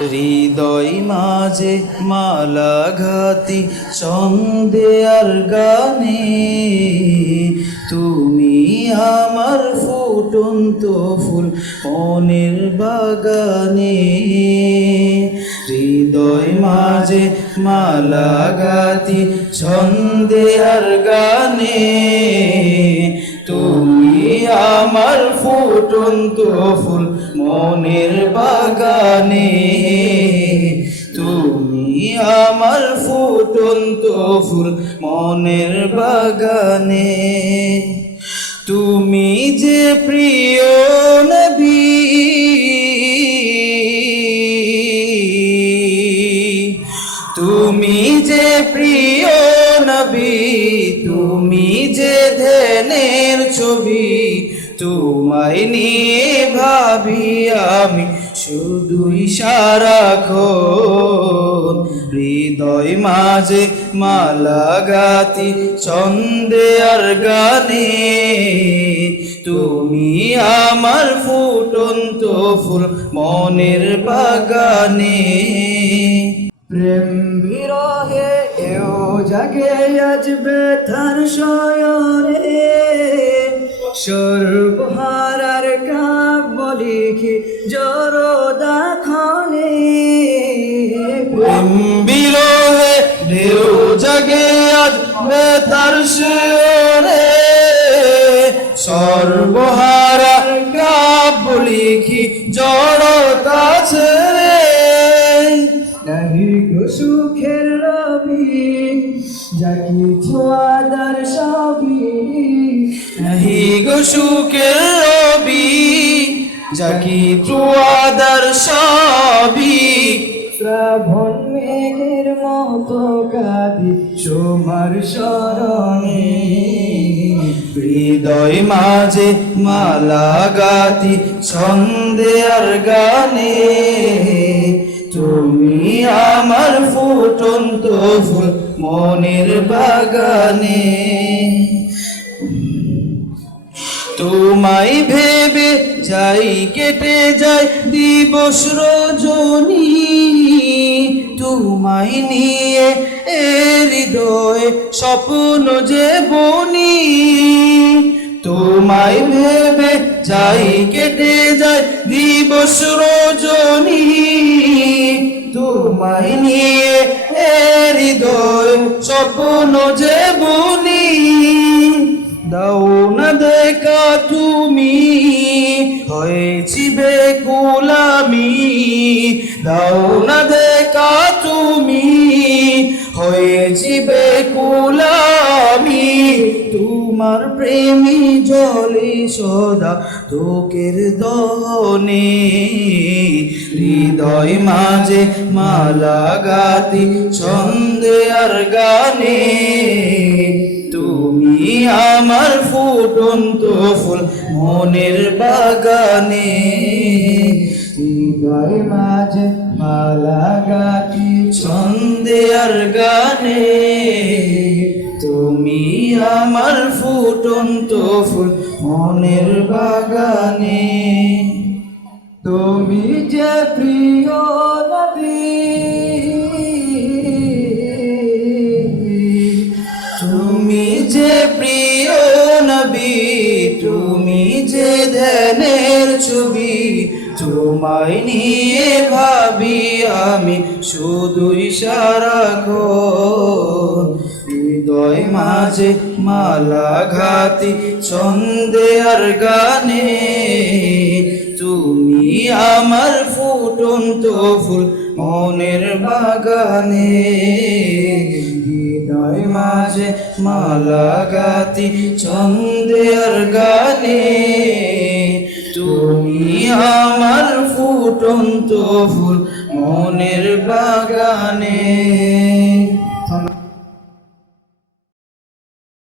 হৃদয় মাঝে মালা ঘাতি ছন্দে আর গানে, তুমি আমার ফুটন্ত ফুল মনের বাগানে। হৃদয় মাঝে মালা গাতি ছন্দে আর গানে, তুমি আমার ফুটন্ত ফুল মনের বাগানে। তুমি আমার ফুটন্ত ফুল মনের বাগানে। তুমি যে প্রিয় নবী, তুমি যে প্রিয় নবী, তুমি যে ধ্যানের ছবি, তোমায় নিয়ে ভাবি আমি শুধুই সারাক্ষণ। হৃদয় মাঝে মালা গাতি ছন্দে আর গানে, তুমি আমার ফুটন্ত ফুল মনের বাগানে। প্রেম বিরহে এও জাগে আজ ব্যথার শয়নে, সর্বহারার কাব্য লিখি জরদা খানে। প্রেম বিরহে ঢেউ জাগে আজ বেতার শয়নে, সর্বহারা কাব্য লিখি জড়তা ছেড়ে। নাহি গো সুখের রবি যা কিছু আদার সবই, নাহি গো সুখের রবি যা কিছু আদার সবই। শ্রাবণ মেঘের মতো কাঁদি তোমার শরণে। হৃদয় মাঝে মালা গাতি ছন্দে আর গানে, তুমি আমার ফুটন্ত ফুল মনের বাগানে। তোমায় ভেবে যাই কেটে যায় দিবস রজনী, তোমায় নিয়ে হৃদয়ে স্বপ্ন যে বনি। তোমায় ভেবে যাই কেটে যায় দিবস রজনী, তোমায় নিয়ে হৃদয় স্বপ্ন যে বনি। দাও না দেখা তুমি হয়েছি বেকুল আমি, দাও না দেখা তুমি হয়েছি বেকুল আমি। তোমার প্রেমী জলে সদা তোকের দহনে, হৃদয় মাঝে মালা গাতি ছন্দে আর গানে, তুমি আমার ফুটন্ত ফুল মনের বাগানে। হৃদয় মাঝে মালা গাতি ছন্দে আর গানে, তুমি আমার ফুটন্ত ফুল মনের বাগানে। তুমি যে প্রিয় নবী, তুমি যে প্রিয় নবী, তুমি যে ধ্যানের ছবি, তোমায় নিয়ে ভাবি আমি শুধুই সারাক্ষণ। হৃদয় মাঝে মালা ঘাতি ছন্দে আর গানে, তুমি আমার ফুটন্ত ফুল মনের বাগানে। হৃদয় মাঝে মালা গাতি ছন্দে আর গানে, তুমি আমার ফুটন্ত ফুল মনের বাগানে।